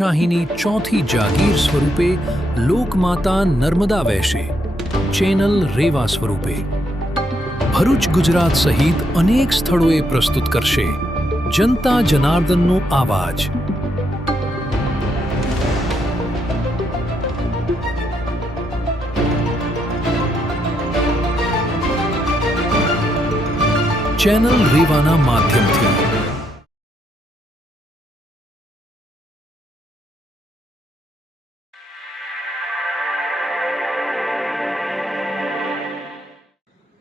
લોકશાહીની ચોથી જાગીર સ્વરૂપે લોકમાતા નર્મદા વહેશે, ચેનલ રેવા સ્વરૂપે. ભરૂચ ગુજરાત સહિત અનેક સ્થળોએ પ્રસ્તુત કરશે જનતા જનાર્દનનો આવાજ. ચેનલ રેવાના માધ્યમથી.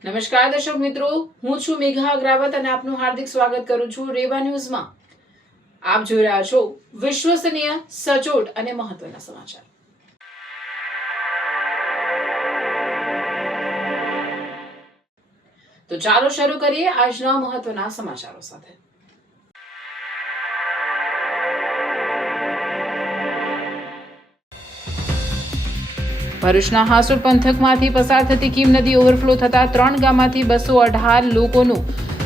નમસ્કાર દર્શક મિત્રો, હું છું મેઘા અગ્રાવત અને આપનું હાર્દિક સ્વાગત કરું છું રેવા ન્યૂઝમાં. આપ જોઈ રહ્યા છો વિશ્વસનીય, સચોટ અને મહત્વના સમાચાર. તો ચાલો શરૂ કરીએ આજના મહત્વના સમાચારો સાથે. ભરૂચના હાસોડ પંથકમાંથી પસાર થતી કીમ નદી ઓવરફ્લો થતા 3 ગામમાંથી 218 લોકોનું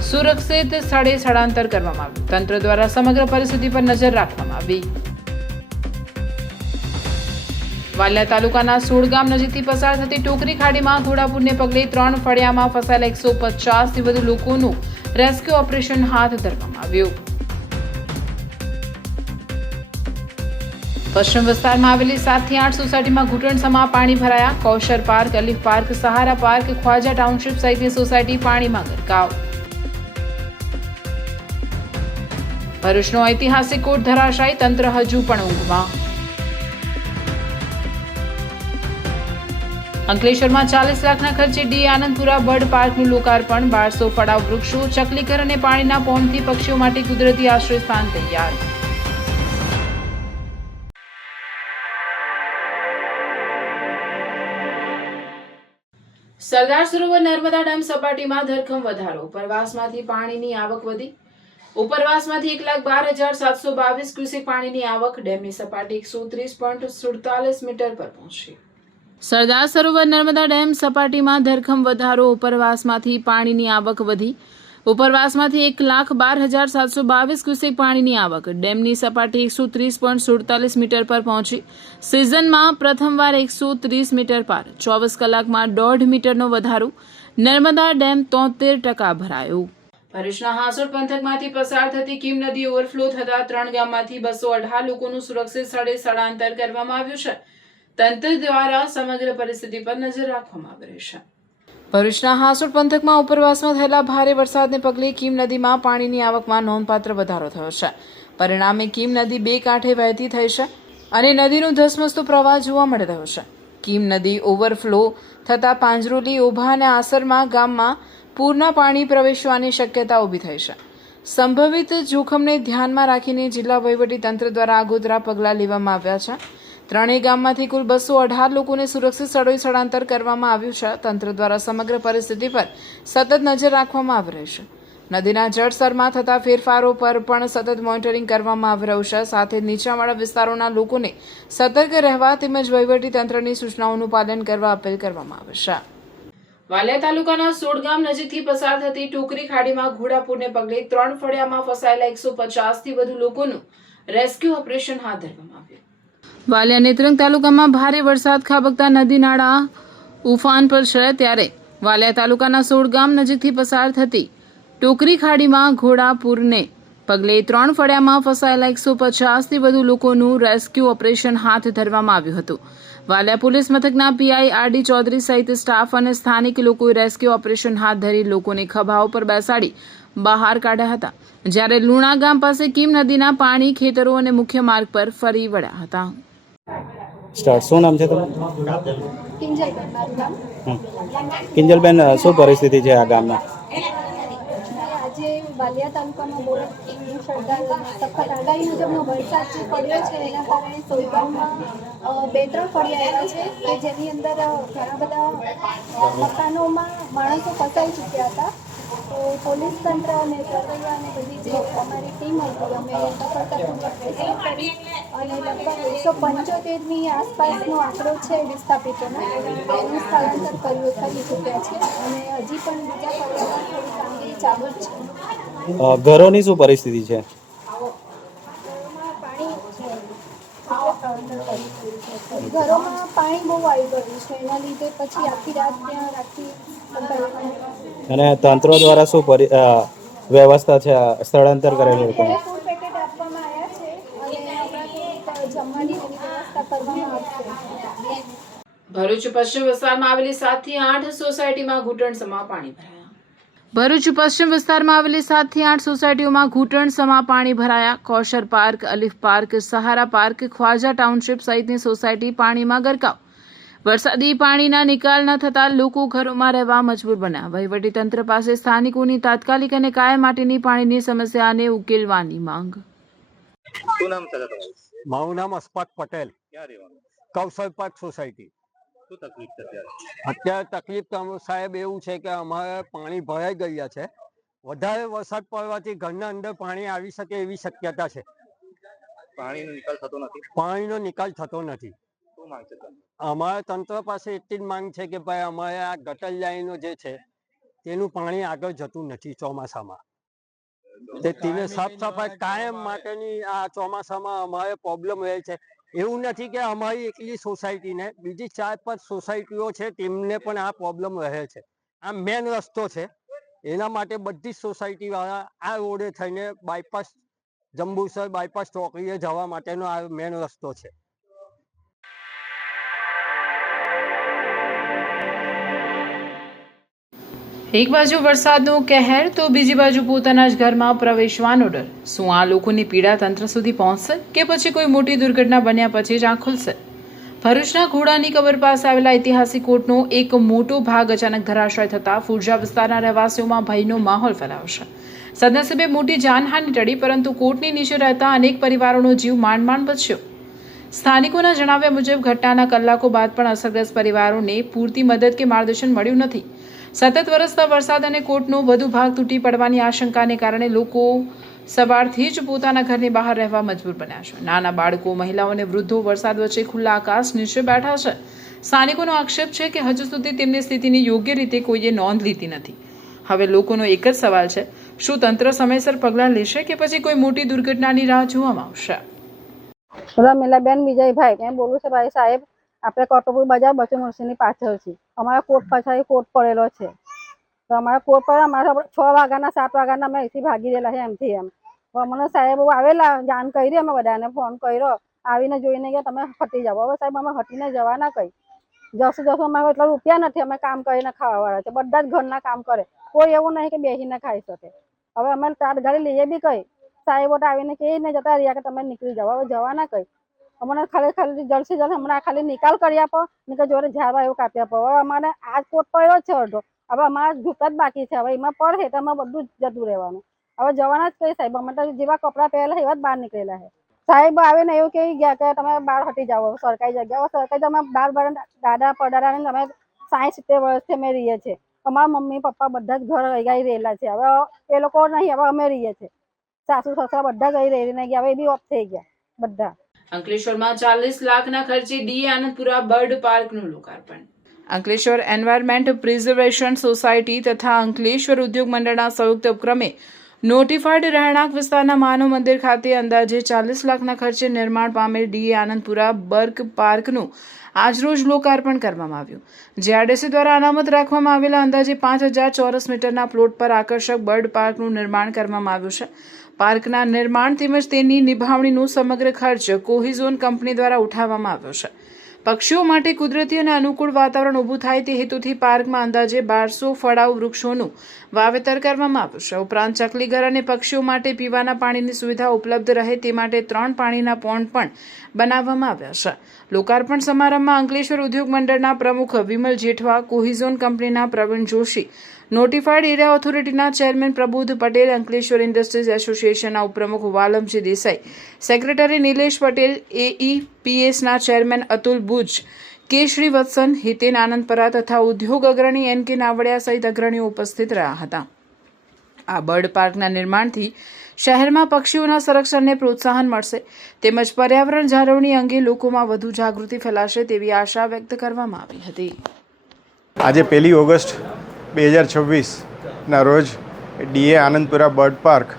સુરક્ષિત સ્થળે સ્થળાંતર કરવામાં આવ્યું. તંત્ર દ્વારા સમગ્ર પરિસ્થિતિ પર નજર રાખવામાં આવી. વાલિયા તાલુકાના સોડ ગામ નજીકથી પસાર થતી ટોકરી ખાડીમાં ઘોડાપૂરને પગલે 3 ફળિયામાં ફસાયેલા 150 થી વધુ લોકોનું રેસ્ક્યુ ઓપરેશન હાથ ધરવામાં આવ્યું. પશ્ચિમ વિસ્તારમાં આવેલી 7 થી 8 સોસાયટીમાં ઘૂંટણસમા પાણી ભરાયા. કૌશર પાર્ક, અલીફ પાર્ક, સહારા પાર્ક, ખ્વાજા ટાઉનશીપ સહિતની સોસાયટી પાણીમાં ગરકાવ. ભરૂચનો ઐતિહાસિક કોટ ધરાશાયી, તંત્ર હજુ પણ ઊંઘમાં. અંકલેશ્વરમાં 40 લાખના ખર્ચે ડી આનંદપુરા બર્ડ પાર્કનું લોકાર્પણ. 1200 ફળાવ વૃક્ષો, ચકલીઘર અને પાણીના પોન્ડથી પક્ષીઓ માટે કુદરતી આશ્રય સ્થાન તૈયાર. સરદાર સરોવર નર્મદા ડેમ સપાટીમાં ધરખમ વધારો. ઉપરવાસમાંથી પાણીની આવક વધી. ઉપરવાસમાંથી 1,12,722 ક્યુસેક પાણીની આવક. ડેમની સપાટી 130.47 મીટર પર પહોંચી. સરદાર સરોવર નર્મદા ડેમ સપાટીમાં ધરખમ વધારો. ઉપરવાસમાંથી પાણીની આવક વધી. ઉપરવાસમાંથી 1,12,722 ક્યુસેક પાણીની આવક. ડેમની સપાટી 130.47 મીટર પર પહોંચી. સિઝનમાં પ્રથમવાર 130 મીટર પાર. 24 કલાકમાં 1.5 મીટરનો વધારો. નર્મદા ડેમ 73% ભરાયો. ભરૂચના હાસોડ પંથકમાંથી પસાર થતી કીમ નદી ઓવરફ્લો થતા 3 ગામમાંથી 218 લોકોનું સુરક્ષિત સ્થળે સ્થળાંતર કરવામાં આવ્યું છે. તંત્ર દ્વારા સમગ્ર પરિસ્થિતિ પર નજર રાખવામાં આવી રહી છે. ભરૂચના હાસોડ પંથકમાં ઉપરવાસમાં થયેલા ભારે વરસાદને પગલે કીમ નદીમાં પાણીની આવકમાં નોંધપાત્ર વધારો થયો છે. પરિણામે કીમ નદી 2 કાંઠે વહેતી થઈ છે અને નદીનો ધસમસતો પ્રવાહ જોવા મળી રહ્યો છે. કીમ નદી ઓવરફ્લો થતા પાંજરોલી, ઓભા અને આસરમાં ગામમાં પૂરના પાણી પ્રવેશવાની શક્યતા ઊભી થઈ છે. સંભવિત જોખમને ધ્યાનમાં રાખીને જિલ્લા વહીવટી તંત્ર દ્વારા આગોતરા પગલાં લેવામાં આવ્યા છે. 3 ગામમાંથી કુલ 218 લોકોને સુરક્ષિત સ્થળોએ સ્થળાંતર કરવામાં આવ્યું છે. તંત્ર દ્વારા સમગ્ર પરિસ્થિતિ પર સતત નજર રાખવામાં આવી રહી છે. નદીના જળસ્તરમાં થતા ફેરફારો પર પણ સતત મોનિટરિંગ કરવામાં આવી રહ્યું છે. સાથે નીચાણવાળા વિસ્તારોના લોકોને સતર્ક રહેવા તેમજ વહીવટી તંત્રની સૂચનાઓનું પાલન કરવા અપીલ કરવામાં આવી છે. વાલિયા તાલુકાના સોડ ગામ નજીકથી પસાર થતી ટોકરી ખાડીમાં ઘોડાપૂરને પગલે 3 ફળિયામાં ફસાયેલા 150 થી વધુ લોકોનું રેસ્ક્યુ ઓપરેશન હાથ ધરવામાં આવ્યું. વાલિયા નેત્રંગ તાલુકામાં ભારે વરસાદ ખાબકતા નદી નાળા ઉફાન પર છે. ત્યારે વાલિયા તાલુકાના સોડ ગામ નજીકથી પસાર થતી ટોકરી ખાડીમાં ઘોડાપૂરને પગલે 3 ફળિયામાં ફસાયેલા 150 થી વધુ લોકોનું રેસ્ક્યુ ઓપરેશન હાથ ધરવામાં આવ્યું હતું. વાલિયા પોલીસ મથકના પીઆઈ આરડી ચૌધરી સહિત સ્ટાફ અને સ્થાનિક લોકોએ રેસ્ક્યુ ઓપરેશન હાથ ધરી લોકોને ખભાઓ પર બેસાડી બહાર કાઢ્યા હતા. જ્યારે લુણા ગામ પાસે કીમ નદીના પાણી ખેતરો અને મુખ્ય માર્ગ પર ફરી વળ્યા હતા. શું નામ છે તમારું? કિંજલબેન, શું પરિસ્થિતિ છે આ ગામમાં? આજે વાલિયા તાલુકામાં બહુ સખત આગાહી મુજબનો વરસાદ જે પડ્યો છે એના કારણે સોલગામમાં 2-3 ફળિયા એવા છે કે જેની અંદર ઘણા બધા મકાનોમાં માણસો ફસાઈ ચૂક્યા હતા. તો પોલીસ તંત્ર અને સરવૈયા અને બધી જે અમારી ટીમ હતી અમે સફળતાપૂર્વક રેસ્ક્યુ કરી અને લગભગ 175ની આસપાસનો આંકડો છે વિસ્થાપિતોનો એનું સ્થળાંતર થઈ ચૂક્યા છે અને હજી પણ બીજા ફળિયામાં થોડી કામગીરી ચાલુ જ છે. ઘરોની શું પરિસ્થિતિ છે? ઘરોમાં પાણી બહુ આવી ગયું છે, એના લીધે પછી આખી રાત ત્યાં રાખી બધા અને તંત્ર દ્વારા શું વ્યવસ્થા છે, સ્થળાંતર કરેલું લોકો? ફૂડ પેકેટ આપવામાં આવ્યા છે અને હમણાં જમવાની એની વ્યવસ્થા કરવામાં આવશે. ભરૂચ પશ્ચિમ વિસ્તારમાં આવેલી 7 થી 8 સોસાયટીમાં ઘૂંટણસમા પાણી ભરાયા. ભરૂચ પશ્ચિમ વિસ્તારમાં આવેલી 7 થી 8 સોસાયટીઓમાં ઘૂંટણસમા પાણી ભરાયા. કૌશર પાર્ક, અલીફ પાર્ક, સહારા પાર્ક, ખ્વાજા ટાઉનશીપ સહિતની સોસાયટી પાણીમાં ગરકાવ. વરસાદી પાણીના નિકાલ ન થતાં લોકો ઘરોમાં રહેવા મજબૂર બન્યા. વહીવટીતંત્ર પાસે સ્થાનિકોની તાત્કાલિક અને કાયમ માટેની પાણીની સમસ્યાને ઉકેલવાની માંગ. શું નામ છે તમારું? મારું નામ અશફાક પટેલ, ક્યાં રહેવાનું? કૌશલ પાર્ક સોસાયટી. શું તકલીફ છે અત્યારે? અત્યારે તકલીફ તો સાહેબ એવું છે કે અમારે પાણી ભરાઈ ગયા છે. વધારે વરસાદ પડવાથી ઘરના અંદર પાણી આવી શકે એવી શક્યતા છે. પાણીનો નિકાલ થતો નથી. પાણીનો નિકાલ થતો નથી. શું માંગ છે તમને? અમારે તંત્ર પાસે એટલી જ માંગ છે કે ભાઈ અમારે આ ગટર લાઈનો જે છે તેનું પાણી આગળ જતું નથી ચોમાસામાં. તેને સાફ સફાઈ કાયમ માટેની આ ચોમાસામાં અમારે પ્રોબ્લેમ રહે છે. એવું નથી કે અમારી એકલી સોસાયટીને, બીજી 4-5 સોસાયટીઓ છે તેમને પણ આ પ્રોબ્લેમ રહે છે. આ મેન રસ્તો છે, એના માટે બધી જ સોસાયટી વાળા આ રોડે થઈને બાયપાસ, જંબુસર બાયપાસ ચોકડીએ જવા માટેનો આ મેન રસ્તો છે. એક બાજુ વરસાદનો કહેર તો બીજી બાજુ પોતાના જ ઘરમાં પ્રવેશવાનો ડર. શું આ લોકોની પીડા તંત્ર સુધી પહોંચશે કે પછી કોઈ મોટી દુર્ઘટના બન્યા પછી જ આંખ ખુલશે? ભરૂચના ઘોડાની કબર પાસે આવેલા ઐતિહાસિક કોર્ટનો એક મોટો ભાગ અચાનક ધરાશાય થતાં ફુરજા વિસ્તારના રહેવાસીઓમાં ભયનો માહોલ ફેલાયો છે. સદનસીબે મોટી જાનહાનિ ટળી, પરંતુ કોર્ટની નીચે રહેતા અનેક પરિવારોનો જીવ માંડ માંડ બચ્યો. સ્થાનિકોના જણાવ્યા મુજબ ઘટનાના કલાકો બાદ પણ અસરગ્રસ્ત પરિવારોને પૂરતી મદદ કે માર્ગદર્શન મળ્યું નથી. સતત વરસતા વરસાદ અને કોર્ટનો વધુ ભાગ તૂટી પડવાની આશંકાને કારણે લોકો સવારથી જ પોતાના ઘરની બહાર રહેવા મજબૂર બન્યા છે. નાના બાળકો, મહિલાઓ અને વૃદ્ધો વરસાદ વચ્ચે ખુલ્લા આકાશ નીચે બેઠા છે. સ્થાનિકોનો આક્ષેપ છે કે હજુ સુધી તેમની સ્થિતિની યોગ્ય રીતે કોઈએ નોંધ લીધી નથી. હવે લોકોનો એક જ સવાલ છે, શું તંત્ર સમયસર પગલાં લેશે કે પછી કોઈ મોટી દુર્ઘટનાની રાહ જોવામાં આવશે? રમીલાબેન વિજયભાઈ, મેં બોલું છું. ભાઈ સાહેબ, આપણે કોટપુર બજાર બચુ મુર્શીની પાછળ છે. અમારા કોર્ટ પાછળ કોર્ટ પડેલો છે, તો અમારા કોર્ટ પર અમારા 6 વાગ્યાના 7 વાગ્યાના અમે અહીંથી ભાગી રહેલા છે એમથી એમ. તો અમને સાહેબ આવેલા, જાણ કરી, અમે બધાને ફોન કર્યો, આવીને જોઈને ગયા તમે હટી જાઓ. હવે સાહેબ અમે હટીને જવાના કઈ જશું અમારે એટલા રૂપિયા નથી, અમે કામ કરીને ખાવાવાળા છે. બધા જ ઘરના કામ કરે, કોઈ એવું નહીં કે બેસીને ખાઈ શકે. હવે અમે તાટગાડી લઈએ બી કઈ, સાહેબો તો આવીને કહીને જતા રહ્યા કે તમે નીકળી જાઓ. હવે જવાના કઈ? અમને ખાલી જલ્દી જલ્દી હમણાં ખાલી નિકાલ કરી આપો ને કે જોડે ઝાડવા એવું કાપી આપો. હવે અમારે આ કોટ પડ્યો છે અડધો, હવે અમારા જૂતા જ બાકી છે. હવે એમાં પડે તો અમારે બધું જ જતું રહેવાનું. હવે જવાના જ કઈ સાહેબ, અમે તો જેવા કપડાં પહેરેલા એવા જ બહાર નીકળેલા છે. સાહેબ આવીને એવું કહી ગયા કે તમે બહાર હટી જાઓ સરકારી જગ્યા. સરકારી તો અમે બહાર દાદા પડારાને અમે 60-70 વર્ષથી અમે રહીએ છીએ. અમારા મમ્મી પપ્પા બધા જ ઘર ગઈ રહેલા છે. હવે એ લોકો નહીં, હવે અમે રહીએ છીએ. સાસુ સસરા બધા ગઈ રહીને ગયા, હવે એ બી ઓફ થઈ ગયા બધા. અંકલેશ્વરમાં 40 લાખના ખર્ચે ડી આનંદપુરા બર્ડ પાર્કનું લોકાર્પણ. અંકલેશ્વર એન્વાયરમેન્ટ પ્રિઝર્વેશન સોસાયટી તથા અંકલેશ્વર ઉદ્યોગ મંડળના સંયુક્ત ઉપક્રમે નોટિફાઈડ રહેણાંક વિસ્તારના માનવ મંદિર ખાતે અંદાજે 40 લાખના ખર્ચે નિર્માણ પામેલ ડી આનંદપુરા બર્ડ પાર્કનું આજરોજ લોકાર્પણ કરવામાં આવ્યું. જીઆરડીસી દ્વારા અનામત રાખવામાં આવેલા અંદાજે 5000 ચોરસ મીટરના પ્લોટ પર આકર્ષક બર્ડ પાર્કનું નિર્માણ કરવામાં આવ્યું છે. પાર્કના નિર્માણ તેમજ તેની નિભાવણીનો સમગ્ર ખર્ચ કોહિઝોન કંપની દ્વારા ઉઠાવવામાં આવ્યો છે. પક્ષીઓ માટે કુદરતી અને અનુકૂળ વાતાવરણ ઊભું થાય તે હેતુથી પાર્કમાં અંદાજે 1200 ફળાઉ વૃક્ષોનું વાવેતર કરવામાં આવ્યું છે. ઉપરાંત ચકલીઘર અને પક્ષીઓ માટે પીવાના પાણીની સુવિધા ઉપલબ્ધ રહે તે માટે 3 પાણીના પોન્ડ પણ બનાવવામાં આવ્યા છે. લોકાર્પણ સમારંભમાં અંકલેશ્વર ઉદ્યોગ મંડળના પ્રમુખ વિમલ જેઠવા, કોહિઝોન કંપનીના પ્રવીણ જોશી, નોટિફાઈડ એરિયા ઓથોરિટીના ચેરમેન પ્રબોધ પટેલ, અંકલેશ્વર ઇન્ડસ્ટ્રીઝ એસોસિએશનના ઉપપ્રમુખ વાલમજી દેસાઈ, સેક્રેટરી નિલેશ પટેલ, એઈપીએસના ચેરમેન અતુલ બુચ, કે શ્રીવત્સન, હિતેન આનંદપરા તથા ઉદ્યોગ અગ્રણી એન કે નાવડિયા સહિત અગ્રણીઓ ઉપસ્થિત રહ્યા હતા. આ બર્ડ પાર્કના નિર્માણથી શહેરમાં પક્ષીઓના સંરક્ષણને પ્રોત્સાહન મળશે તેમજ પર્યાવરણ જાળવણી અંગે લોકોમાં વધુ જાગૃતિ ફેલાશે તેવી આશા વ્યક્ત કરવામાં આવી હતી. આજે 1 ઓગસ્ટ 2026ના રોજ ડીએ Anandpura bird park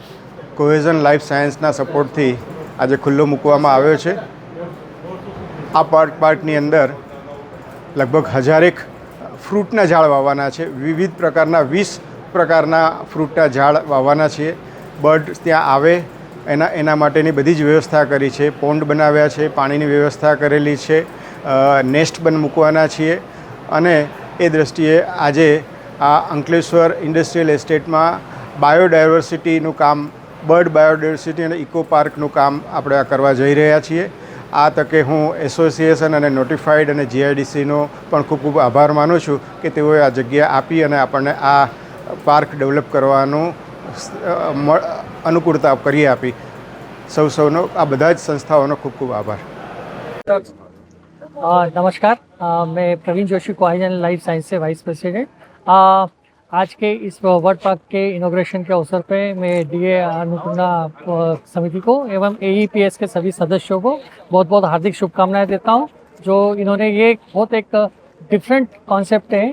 Cohizon life સાયન્સના સપોર્ટથી આજે ખુલ્લો મૂકવામાં આવ્યો છે. આ પાર્કની અંદર લગભગ 1000 ફ્રૂટના ઝાડ વાવવાના છે. વિવિધ પ્રકારના 20 પ્રકારના ફ્રૂટના ઝાડ વાવવાના છે. બર્ડ ત્યાં આવે એના માટેની બધી જ વ્યવસ્થા કરી છે. પોન્ડ બનાવ્યા છે, પાણીની વ્યવસ્થા કરેલી છે, નેસ્ટ મૂકવાના છીએ. અને એ દૃષ્ટિએ આજે આ અંકલેશ્વર ઇન્ડસ્ટ્રીયલ એસ્ટેટમાં બાયોડાયવર્સિટીનું કામ, બર્ડ બાયોડાયવર્સિટી અને ઇકો પાર્કનું કામ આપણે કરવા જઈ રહ્યા છીએ. આ તકે હું એસોસિએશન અને નોટિફાઈડ અને જીઆઈડીસીનો પણ ખૂબ ખૂબ આભાર માનું છું કે તેઓએ આ જગ્યા આપી અને આપણને આ પાર્ક ડેવલપ કરવાનું અનુકૂળતા કરી આપી. સૌનો આ બધા જ સંસ્થાઓનો ખૂબ ખૂબ આભાર. नमस्कार, मैं प्रवीण जोशी कोहाइजन लाइफ साइंस से वाइस प्रेसिडेंट। आज के इस वर्ड पार्क के इनॉग्रेशन के अवसर पे मैं डीए अन्नपूर्णा समिति को एवं एईपीएस के सभी सदस्यों को बहुत बहुत हार्दिक शुभकामनाएं देता हूं। जो इन्होंने ये बहुत एक डिफरेंट कॉन्सेप्ट है,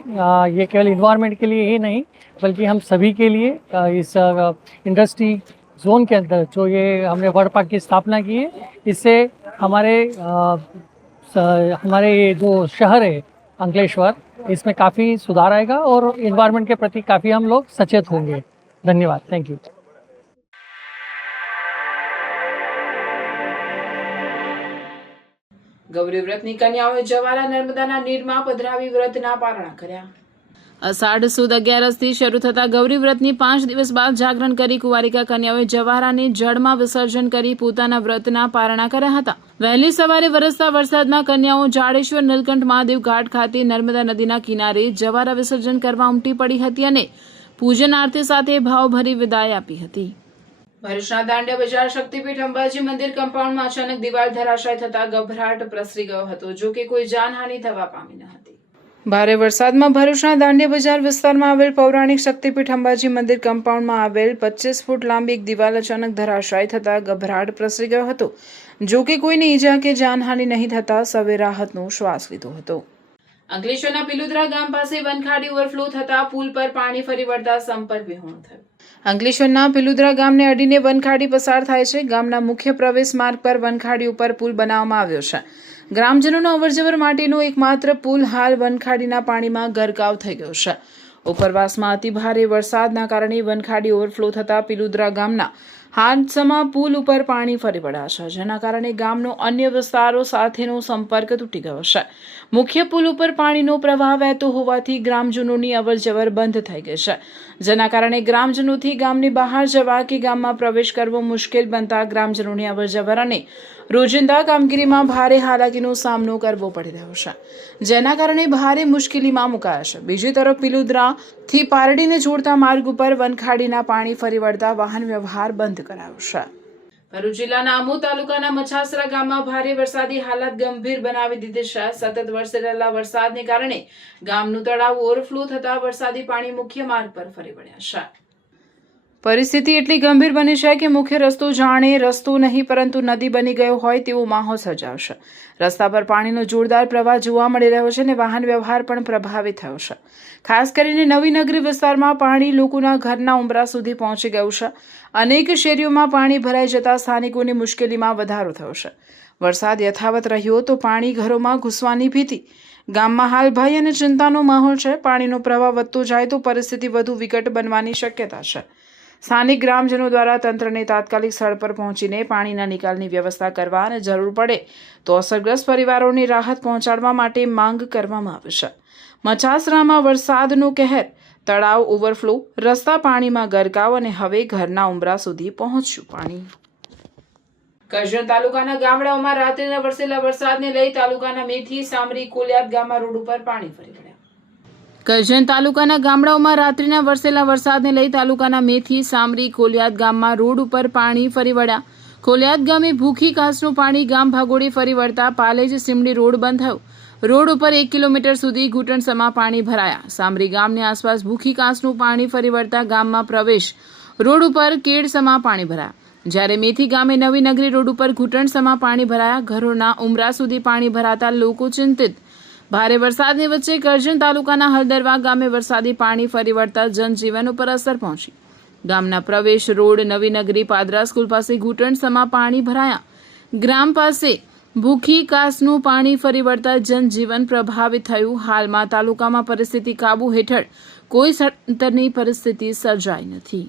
ये केवल इन्वायरमेंट के लिए ही नहीं बल्कि हम सभी के लिए इस इंडस्ट्री जोन के अंदर जो ये हमने वर्ड पार्क की स्थापना की है, इससे हमारे ये जो शहर है अंकलेश्वर, इसमें काफ़ी सुधार आएगा और इन्वायरमेंट के प्रति काफ़ी हम लोग सचेत होंगे। धन्यवाद, थैंक यू। ગૌરી વ્રતની કન્યાઓએ જવારા નર્મદાના નીરમાં પધરાવી વ્રતના પારણા કર્યા. અષાઢ સુદ 11થી શરૂ થતા ગૌરી વ્રતની 5 દિવસ બાદ જાગરણ કરી કુંવારિકા કન્યાઓએ જવારાને જળમાં વિસર્જન કરી પોતાના વ્રતના પારણા કર્યા હતા. વહેલી સવારે વરસતા વરસાદમાં કન્યાઓ જાડેશ્વર નીલકંઠ મહાદેવ ઘાટ ખાતે નર્મદા નદીના કિનારે જવારા વિસર્જન કરવા ઉમટી પડી હતી અને પૂજન આરતી સાથે ભાવભરી વિદાય આપી હતી. ભરૂચના દાંડિયા બજાર શક્તિપીઠ અંબાજી મંદિર કમ્પાઉન્ડમાં અચાનક દિવાલ ધરાશાય થતા ગભરાટ પ્રસરી ગયો હતો, જો કે કોઈ જાનહાનિ થવા પામી ન હતી. ભારે વરસાદમાં ભરૂચના દાંડિયા બજાર વિસ્તારમાં આવેલ પૌરાણિક શક્તિપીઠ અંબાજી મંદિર કમ્પાઉન્ડમાં આવેલ 25 ફૂટ લાંબી એક દિવાલ અચાનક ધરાશાય થતા ગભરાટ પ્રસરી ગયો હતો, જો કે કોઈને ઈજા કે જાનહાનિ નહીં થતા સૌએ રાહતનો શ્વાસ લીધો હતો. અંકલેશ્વરના પિલુદ્રા ગામ પાસે વનખાડી ઓવરફ્લો થતા પુલ પર પાણી ફરી વળતા સંપર્ક વિહોણો થયો. અંકલેશ્વરના પિલુદ્રા ગામને અડીને વનખાડી પસાર થાય છે. ગામના મુખ્ય પ્રવેશ માર્ગ પર વનખાડી ઉપર પુલ બનાવવામાં આવ્યો છે. ગ્રામજનોનો અવરજવર માટેનો એકમાત્ર પુલ હાલ વનખાડીના પાણીમાં ગરકાવ થઈ ગયો છે. ઉપરવાસમાં અતિ ભારે વરસાદના કારણે વનખાડી ઓવરફ્લો થતા પિલુદ્રા ગામના હાડસમા પુલ ઉપર પાણી ફરી વળ્યા છે, જેના કારણે ગામનો અન્ય વિસ્તારો સાથેનો સંપર્ક તૂટી ગયો છે. મુખ્ય પુલ ઉપર પાણીનો પ્રવાહ વહેતો હોવાથી ગ્રામજનોની અવરજવર બંધ થઈ ગઈ છે, જેના કારણે ગ્રામજનોથી ગામની બહાર જવા કે ગામમાં પ્રવેશ કરવો મુશ્કેલ બનતા ગ્રામજનોની અવરજવર અને રોજિંદા કામગીરીમાં ભારે હાલાકીનો સામનો કરવો પડી રહ્યો છે, જેના કારણે ભારે મુશ્કેલીમાં મુકાયા છે. બીજી તરફ પિલુદ્રાથી પારડીને જોડતા માર્ગ ઉપર વનખાડીના પાણી ફરી વળતા વાહન વ્યવહાર બંધ કરાયો છે. ભરૂચ જિલ્લાના આમોદ તાલુકાના મછાસરા ગામમાં ભારે વરસાદી હાલત ગંભીર બનાવી દીધી છે. સતત વરસી રહેલા વરસાદને કારણે ગામનું તળાવ ઓવરફ્લો થતા વરસાદી પાણી મુખ્ય માર્ગ પર ફરી વળ્યા છે. પરિસ્થિતિ એટલી ગંભીર બની છે કે મુખ્ય રસ્તો જાણે રસ્તો નહીં પરંતુ નદી બની ગયો હોય તેવો માહોલ સર્જાવશે. રસ્તા પર પાણીનો જોરદાર પ્રવાહ જોવા મળી રહ્યો છે અને વાહન વ્યવહાર પણ પ્રભાવિત થયો છે. ખાસ કરીને નવી નગરી વિસ્તારમાં પાણી લોકોના ઘરના ઉંબરા સુધી પહોંચી ગયું છે. અનેક શેરીઓમાં પાણી ભરાઈ જતા સ્થાનિકોની મુશ્કેલીમાં વધારો થયો છે. વરસાદ યથાવત રહ્યો તો પાણી ઘરોમાં ઘૂસવાની ભીતિ. ગામમાં હાલ ભય અને ચિંતાનો માહોલ છે. પાણીનો પ્રવાહ વધતો જાય તો પરિસ્થિતિ વધુ વિકટ બનવાની શક્યતા છે. સ્થાનિક ગ્રામજનો દ્વારા તંત્રને તાત્કાલિક સ્થળ પર પહોંચીને પાણીના નિકાલની વ્યવસ્થા કરવા અને જરૂર પડે તો અસરગ્રસ્ત પરિવારોને રાહત પહોંચાડવા માટે માંગ કરવામાં આવી છે. મછાસરામાં વરસાદનો કહેર, તળાવ ઓવરફ્લો, રસ્તા પાણીમાં ગરકાવ અને હવે ઘરના ઉંબરા સુધી પહોંચ્યું પાણી. કરજણ તાલુકાના ગામડાઓમાં રાત્રિના વરસેલા વરસાદને લઈ તાલુકાના મેથી, સામરી, કોલિયાદ ગામમાં રોડ ઉપર પાણી ફરી વળ્યા. કરજણ તાલુકાના ગામડાઓમાં રાત્રિના વરસેલા વરસાદને લઈ તાલુકાના મેથી, સામરી, કોલિયાદ ગામમાં રોડ ઉપર પાણી ફરી વળ્યા. કોલિયાદ ગામે ભૂખી કાંસનું પાણી ગામ ભાગોળે ફરી વળતા પાલેજ સિમડી રોડ બંધ થયો. રોડ ઉપર 1 કિલોમીટર સુધી ઘૂંટણસમા પાણી ભરાયા. સામરી ગામની આસપાસ ભૂખી કાંસનું પાણી ફરી વળતા ગામમાં પ્રવેશ રોડ ઉપર કેડસમા પાણી ભરાયા. જ્યારે મેથી ગામે નવી નગરી રોડ ઉપર ઘૂંટણસમા પાણી ભરાયા. ઘરોના ઉંબરા સુધી પાણી ભરાતા લોકો ચિંતિત. ભારે વરસાદની વચ્ચે કરજણ તાલુકાના હળદરવા ગામે વરસાદી પાણી ફરી વળતા જનજીવન ઉપર અસર પહોંચી. ગામના પ્રવેશ રોડ, નવી નગરી, પાદરા સ્કૂલ પાસે ઘૂંટણસમા પાણી ભરાયા. ગ્રામ પાસે ભૂખી કાસનું પાણી ફરી વળતા જનજીવન પ્રભાવિત થયું. હાલમાં તાલુકામાં પરિસ્થિતિ કાબુ હેઠળ કોઈ સળંતરની પરિસ્થિતિ સર્જાઈ નથી.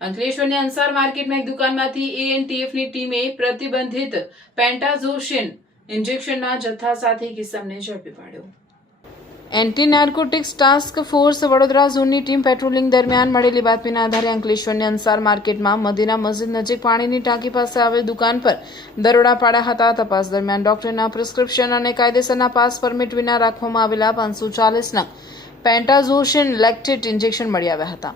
અંકલેશ્વરની અંસાર માર્કેટમાં એક દુકાનમાંથી એએનટીએફની ટીમે પ્રતિબંધિત પેન્ટાઝોસિન ઇન્જેક્શનના જથ્થા સાથે કિસ્સાને ઝડપી પાડ્યો. Anti narcotics task force Vadodara ઝોનની ટીમ પેટ્રોલિંગ દરમિયાન મળેલી બાતમીના આધારે અંકલેશ્વરની અંસાર માર્કેટમાં મદીના મસ્જિદ નજીક પાણીની ટાંકી પાસે આવેલ દુકાન પર દરોડા પાડ્યા હતા. તપાસ દરમિયાન ડોક્ટરના પ્રિસ્ક્રિપ્શન અને કાયદેસરના પાસ પરમિટ વિના રાખવામાં આવેલા 540 પેન્ટાઝોસિન લેક્ટેટ ઇન્જેક્શન મળી આવ્યા હતા.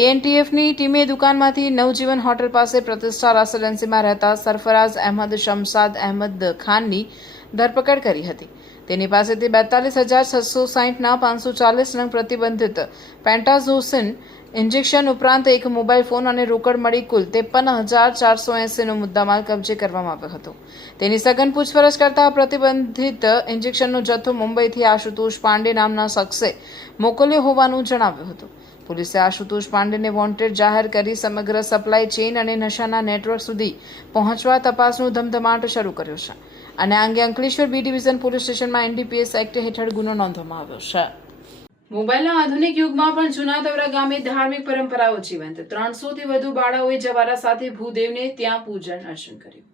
એએનટીએફની ટીમે દુકાનમાંથી નવજીવન હોટલ પાસે પ્રતિષ્ઠા રેસિડેન્સીમાં રહેતા સરફરાઝ અહેમદ શમસાદ અહેમદ ખાનની ધરપકડ કરી હતી. તેની પાસેથી 42,660ના 540 નંગ પ્રતિબંધિત પેન્ટાઝોસિન ઇન્જેક્શન ઉપરાંત એક મોબાઈલ ફોન અને રોકડ મળી કુલ 53,480નો મુદ્દામાલ કબજે કરવામાં આવ્યો હતો. તેની સઘન પૂછપરછ કરતા પ્રતિબંધિત ઇન્જેક્શનનો જથ્થો મુંબઈથી આશુતોષ પાંડે નામના શખ્સે મોકલ્યો હોવાનું જણાવ્યું હતું. પોલીસે આશુતોષ પાંડેને વોન્ટેડ જાહેર કરી સમગ્ર સપ્લાય ચેઇન અને નશાના નેટવર્ક સુધી પહોંચવા તપાસનો ધમધમાટ શરૂ કર્યો છે અને આ અંગે અંકલેશ્વર બી ડિવિઝન પોલીસ સ્ટેશનમાં એનડીપીએસ એક્ટ હેઠળ ગુનો નોંધવામાં આવ્યો છે. મોબાઈલના આધુનિક યુગમાં પણ જૂના તવરા ગામે ધાર્મિક પરંપરાઓ જીવંત. 300થી વધુ બાળાઓએ જવારા સાથે ભૂદેવને ત્યાં પૂજન અર્ચન કર્યું.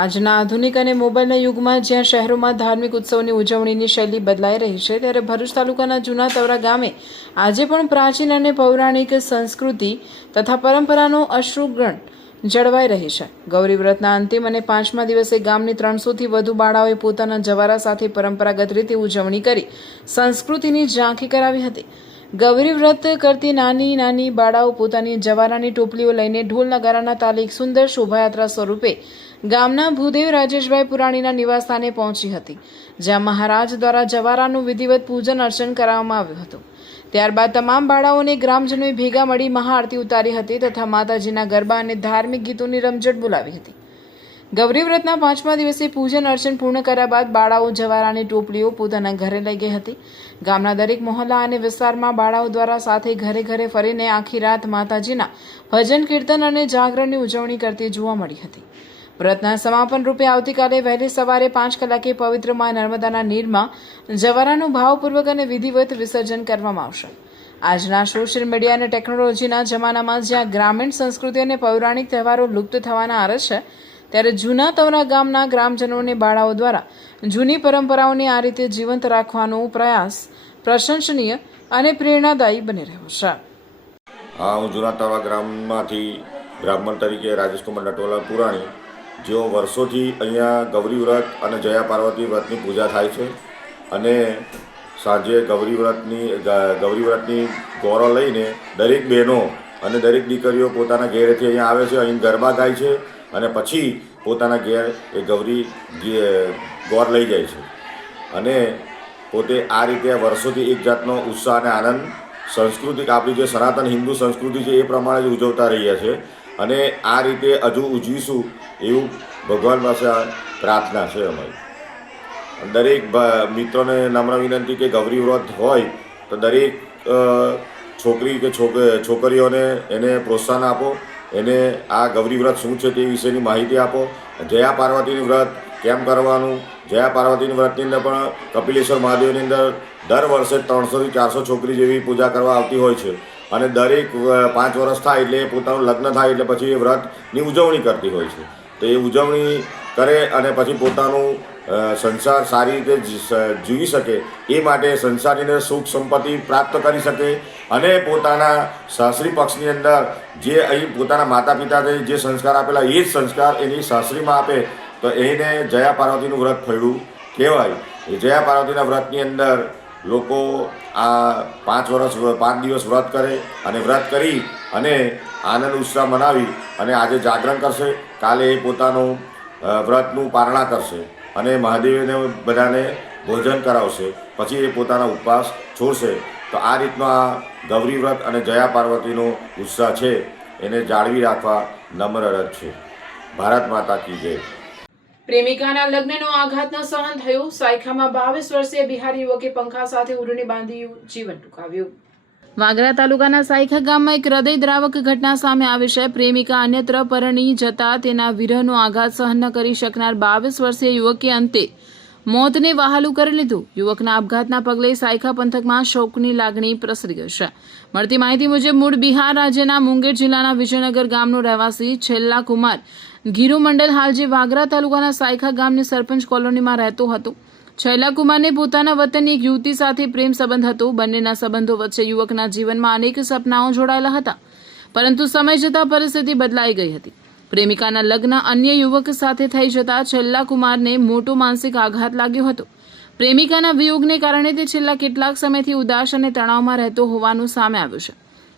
આજના આધુનિક અને મોબાઈલના યુગમાં જ્યાં શહેરોમાં ધાર્મિક ઉત્સવની ઉજવણીની શૈલી બદલાઈ રહી છે, ત્યારે ભરૂચ તાલુકાના જૂના તવરા ગામે આજે પણ પ્રાચીન અને પૌરાણિક સંસ્કૃતિ તથા પરંપરાનો અશ્રુગણ જળવાઈ રહી છે. ગૌરી વ્રતના અંતિમ અને 5મા દિવસે ગામની 300થી વધુ બાળાઓએ પોતાના જવારા સાથે પરંપરાગત રીતે ઉજવણી કરી સંસ્કૃતિની ઝાંખી કરાવી હતી. ગૌરી વ્રત કરતી નાની નાની બાળાઓ પોતાની જવારાની ટોપલીઓ લઈને ઢોલ નગારાના તાલે એક સુંદર શોભાયાત્રા સ્વરૂપે ગામના ભૂદેવ રાજેશભાઈ પુરાણીના નિવાસસ્થાને પહોંચી હતી, જ્યાં મહારાજ દ્વારા જવારાનું વિધિવત પૂજન અર્ચન કરવામાં આવ્યું હતું. ત્યારબાદ તમામ બાળાઓને ગ્રામજનોએ ભેગા મળી મહાઆરતી ઉતારી હતી તથા માતાજીના ગરબા અને ધાર્મિક ગીતોની રમઝટ બોલાવી હતી. ગૌરી વ્રતના 5મા દિવસે પૂજન અર્ચન પૂર્ણ કર્યા બાદ બાળાઓ જવારાની ટોપલીઓ પોતાના ઘરે લઈ ગઈ હતી. ગામના દરેક મહોલ્લા અને વિસ્તારમાં બાળાઓ દ્વારા સાથે ઘરે ઘરે ફરીને આખી રાત માતાજીના ભજન કીર્તન અને જાગરણની ઉજવણી કરતી જોવા મળી હતી. વ્રતના સમાપન રૂપે આવતીકાલે વહેલી સવારે 5 કલાકે પવિત્ર મા નર્મદાના નીરમાં જવારાનું ભાવપૂર્વક અને વિધિવત વિસર્જન કરવામાં આવશે. આજના સોશિયલ મીડિયા અને ટેકનોલોજીના જમાનામાં જ્યાં ગ્રામીણ સંસ્કૃતિ અને પૌરાણિક તહેવારો લુપ્ત થવાના આરે છે, ત્યારે જૂના તવરા ગામના ગ્રામજનોને બાળાઓ દ્વારા જૂની પરંપરાઓને આ રીતે જીવંત રાખવાનો પ્રયાસ પ્રશંસનીય અને પ્રેરણાદાયી બની રહ્યો છે. હું જૂના તવરા ગ્રામમાંથી બ્રાહ્મણ તરીકે રાજેશકુમાર નટવરલાલ પુરાણી, જેઓ વર્ષોથી અહીંયા ગૌરી વ્રત અને જયા પાર્વતી વ્રતની પૂજા થાય છે અને સાંજે ગૌરી વ્રતની ગોરો લઈને દરેક બહેનો અને દરેક દીકરીઓ પોતાના ઘેરેથી અહીંયા આવે છે, અહીં ગરબા ગાય છે અને પછી પોતાના ઘેર એ ગૌરી ગોર લઈ જાય છે અને પોતે આ રીતે વર્ષોથી એક જાતનો ઉત્સાહ અને આનંદ સાંસ્કૃતિક આપણી જે સનાતન હિન્દુ સંસ્કૃતિ છે એ પ્રમાણે જ ઉજવતા રહ્યા છે અને આ રીતે હજુ ઉજવીશું એવું ભગવાન પાસે પ્રાર્થના છે અમારી. દરેક મિત્રોને નમ્ર વિનંતી કે ગૌરી વ્રત હોય તો દરેક છોકરી કે છોકરીઓને એને પ્રોત્સાહન આપો, એને આ ગૌરી વ્રત શું છે તે વિશેની માહિતી આપો. જયા પાર્વતીનું વ્રત કેમ કરવાનું, જયા પાર્વતીની વ્રતની અંદર પણ કપિલેશ્વર મહાદેવની અંદર દર વર્ષે 300થી 400 છોકરી જેવી પૂજા કરવા આવતી હોય છે અને દરેક 5 વર્ષ થાય એટલે પોતાનું લગ્ન થાય એટલે પછી એ વ્રતની ઉજવણી કરતી હોય છે. તો એ ઉજવણી કરે અને પછી પોતાનું સંસાર સારી રીતે જીવી શકે એ માટે સંસારની અંદર સુખ સંપત્તિ પ્રાપ્ત કરી શકે અને પોતાના સાસરી પક્ષની અંદર જે અહીં પોતાના માતા પિતાને જે સંસ્કાર આપેલા એ જ સંસ્કાર એની સાસરીમાં આપે તો એને જયા પાર્વતીનું વ્રત ફળ્યું કહેવાય. એ જયા પાર્વતીના વ્રતની અંદર લોકો આ 5 દિવસ વ્રત કરે અને વ્રત કરી અને આનંદ ઉત્સાહ મનાવી અને આજે જાગરણ કરશે, કાલે એ પોતાનું વ્રતનું પારણા કરશે અને મહાદેવને બધાને ભોજન કરાવશે, પછી એ પોતાના ઉપવાસ છોડશે. તો આ રીતનો આ ગૌરી વ્રત અને જયા પાર્વતીનો ઉત્સાહ છે એને જાળવી રાખવા નમ્ર અરજ છે. ભારત માતા કી જય. પ્રેમિકાના લગ્નનો આઘાત ન સહન થયો. સાયખામાં 22 વર્ષીય બિહારી યુવકે પંખા સાથે ઉરણી બાંધી જીવન ટૂંકાવ્યું. વાગરા તાલુકાના સાયખા ગામમાં એક હૃદયદ્રાવક ઘટના સામે આવી છે. પ્રેમિકા અન્યત્ર પરણી જતા તેના વિરહનો આઘાત સહન ન કરી શકનાર 22 વર્ષીય યુવકે અંતે મોતને વહાલું કરી લીધું. યુવકના આપઘાતના પગલે સાયખા પંથકમાં શોકની લાગણી પ્રસરી ગઈ છે. મળતી માહિતી મુજબ મૂળ બિહાર રાજ્યના મુંગેર જિલ્લાના વિજયનગર ગામનો રહેવાસી છેલ્લા કુમાર ગીરુ મંડલ હાલ જે વાગરા તાલુકાના સાયખા ગામની સરપંચ કોલોનીમાં રહેતો હતો. છેલ્લા કુમારને પોતાના વતનની એક યુવતી સાથે પ્રેમ સંબંધ હતો. બંનેના સંબંધો વચ્ચે યુવકના જીવનમાં અનેક સપનાઓ જોડાયેલા હતા, પરંતુ સમય જતાં પરિસ્થિતિ બદલાઈ ગઈ હતી. પ્રેમિકાના લગ્ન અન્ય યુવક સાથે થઈ જતા છેલ્લા કુમારને મોટો માનસિક આઘાત લાગ્યો હતો. પ્રેમિકાના વિયોગને કારણે તે છેલ્લા કેટલાક સમયથી ઉદાસ અને તણાવમાં રહેતો હોવાનું સામે આવ્યું છે.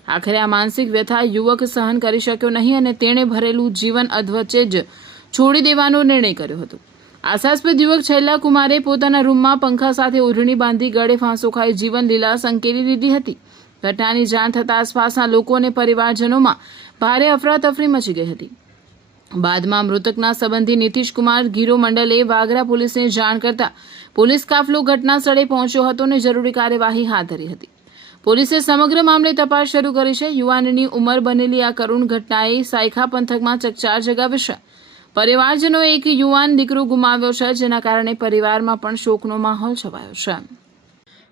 આખરે આ માનસિક વ્યથા યુવક સહન કરી શક્યો નહીં અને તેણે ભરેલું જીવન અધવચ્ચે જ છોડી દેવાનો નિર્ણય કર્યો હતો. આશાસ્પદ યુવક છેલ્લા કુમારે પોતાના રૂમમાં પંખા સાથે ઓઢણી બાંધી ગળે ફાંસો ખાઈ જીવન લીલા સંકેલી લીધી હતી. ઘટનાની જાણ થતાં આસપાસના લોકો અને પરિવારજનોમાં ભારે અફરાતફરી મચી ગઈ હતી. બાદમાં મૃતકના સંબંધી નીતિશ કુમાર ગીરો મંડલે વાગરા પોલીસને જાણ કરતા પોલીસ કાફલો ઘટના સ્થળે પહોંચ્યો હતો અને જરૂરી કાર્યવાહી હાથ ધરી હતી. પોલીસે સમગ્ર મામલે તપાસ શરૂ કરી છે. યુવાનની ઉંમર બનેલી આ કરુણ ઘટનાએ સાયખા પંથકમાં ચકચાર જગાવી છે. પરિવારજનો એક યુવાન દીકરો ગુમાવ્યો છે, જેના કારણે પરિવારમાં પણ શોકનો માહોલ છવાયો છે.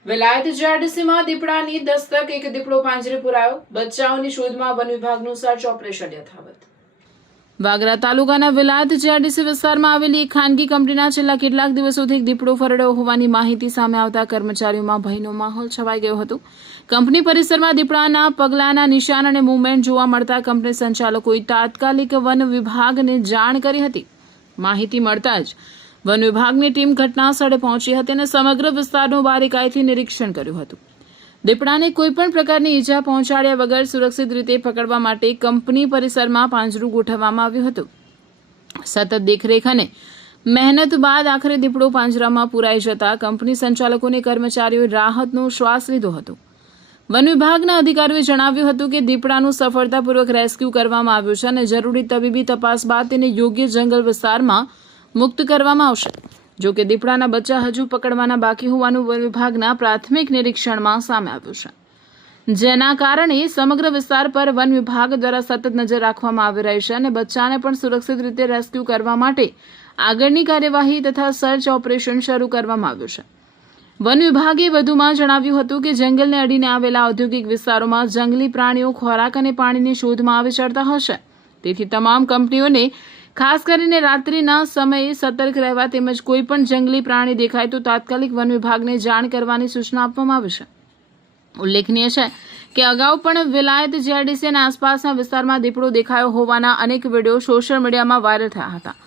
વિલાયત જીઆઈડીસીમાં દીપડાની દસ્તક, એક દીપડો પાંજરે પુરાયો. બચ્ચાઓની શોધમાં વન વિભાગનું સર્ચ ઓપરેશન યથાવત. વાગરા તાલુકાના વિલાયત જીઆઈડીસી વિસ્તારમાં આવેલી એક ખાનગી કંપનીના છેલ્લા કેટલાક દિવસોથી એક દીપડો ફરડ્યો હોવાની માહિતી સામે આવતા કર્મચારીઓમાં ભયનો માહોલ છવાઈ ગયો હતો. કંપની પરિસરમાં દીપડાના પગલાના નિશાન અને મૂવમેન્ટ જોવા મળતા કંપની સંચાલકોએ તાત્કાલિક વન વિભાગને જાણ કરી હતી. માહિતી મળતા જ વન વિભાગની ટીમ ઘટના સ્થળે પહોંચી હતી અને સમગ્ર વિસ્તારનું બારીકાઈથી નિરીક્ષણ કર્યું હતું. દીપડાને કોઈપણ પ્રકારની ઈજા પહોંચાડ્યા વગર સુરક્ષિત રીતે પકડવા માટે કંપની પરિસરમાં પાંજરું ગોઠવવામાં આવ્યું હતું. સતત દેખરેખ અને મહેનત બાદ આખરે દીપડો પાંજરામાં પુરાઈ જતા કંપની સંચાલકો અને કર્મચારીઓએ રાહતનો શ્વાસ લીધો હતો. વન વિભાગના અધિકારીઓએ જણાવ્યું હતું કે દીપડાનું સફળતાપૂર્વક રેસ્ક્યુ કરવામાં આવ્યું છે અને જરૂરી તબીબી તપાસ બાદ તેને યોગ્ય જંગલ વિસ્તારમાં મુક્ત કરવામાં આવશે. જો કે દીપડાના બચ્ચા હજુ પકડવાના બાકી હોવાનું વન વિભાગના પ્રાથમિક નિરીક્ષણમાં સામે આવ્યું છે, જેના કારણે સમગ્ર વિસ્તાર પર વન વિભાગ દ્વારા સતત નજર રાખવામાં આવી રહી છે અને બચ્ચાને પણ સુરક્ષિત રીતે રેસ્ક્યુ કરવા માટે આગળની કાર્યવાહી તથા સર્ચ ઓપરેશન શરૂ કરવામાં આવ્યું છે. વન વિભાગે વધુમાં જણાવ્યું હતું કે જંગલને અડીને આવેલા ઔદ્યોગિક વિસ્તારોમાં જંગલી પ્રાણીઓ ખોરાક અને પાણીની શોધમાં આવી ચડતા હશે. તેથી તમામ કંપનીઓને ખાસ કરીને રાત્રિના સમયે સતર્ક રહેવા તેમજ કોઈપણ જંગલી પ્રાણી દેખાય તો તાત્કાલિક વન વિભાગને જાણ કરવાની સૂચના આપવામાં આવી છે. ઉલ્લેખનીય છે કે અગાઉ પણ વિલાયત જીઆઈડીસી અને આસપાસના વિસ્તારમાં દીપડો દેખાયો હોવાના અનેક વિડીયો સોશિયલ મીડિયામાં વાયરલ થયા હતા,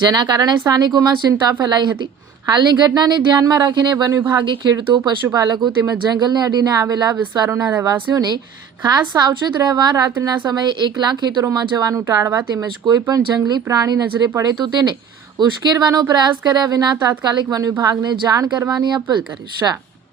જેના કારણે સ્થાનિકોમાં ચિંતા ફેલાઈ હતી. હાલની ઘટનાને ધ્યાનમાં રાખીને વન વિભાગે ખેડૂતો, પશુપાલકો તેમજ જંગલને અડીને આવેલા વિસ્તારોના રહેવાસીઓને ખાસ સાવચેત રહેવા, રાત્રિના સમયે એકલા ખેતરોમાં જવાનું ટાળવા તેમજ કોઈપણ જંગલી પ્રાણી નજરે પડે તો તેને ઉશ્કેરવાનો પ્રયાસ કર્યા વિના તાત્કાલિક વન વિભાગને જાણ કરવાની અપીલ કરી છે.